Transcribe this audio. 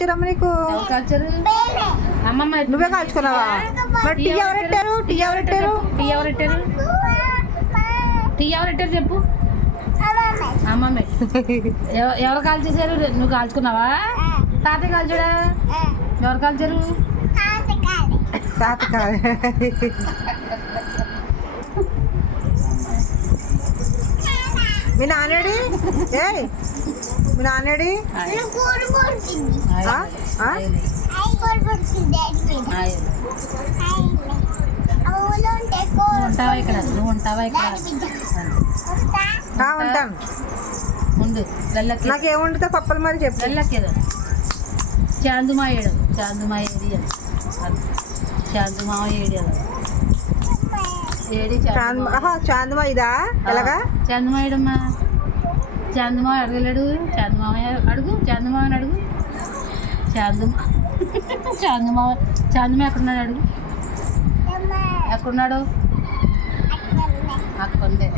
నీకు అమ్మమ్మ నువ్వే కాల్చుకున్నావా? మరి టీ ఎవరెట్టారు? చెప్పు. అమ్మమ్మ ఎవరు కాల్ చేశారు? నువ్వు కాల్చుకున్నావా? తాతయ్య కాల్చుడా? ఎవరు కాల్చారు? తాత కాదు. మీ నాన్నడి మీ నాన్నడి ఉంటావా ఇక్కడ? నువ్వు ఉంటావా ఇక్కడ? ఉంటాను. ముందు వెళ్ళకి నాకేముంటుందో పప్పలు మరి చెప్పు. వెళ్ళకేదో చాందుమా ఏడు చాందుమా ఏడి చాందుమా ఏడి ఏడి చాందమా ఇదా? ఎలాగా చాందుమా ఏడమ్మా? చాందుమా అడగలేడు. చాందుమా అడుగు. చాందుమాని అడుగు. చాందుమా ఎక్కడున్నాడు? అడుగు. ఎక్కడున్నాడు? అక్కడ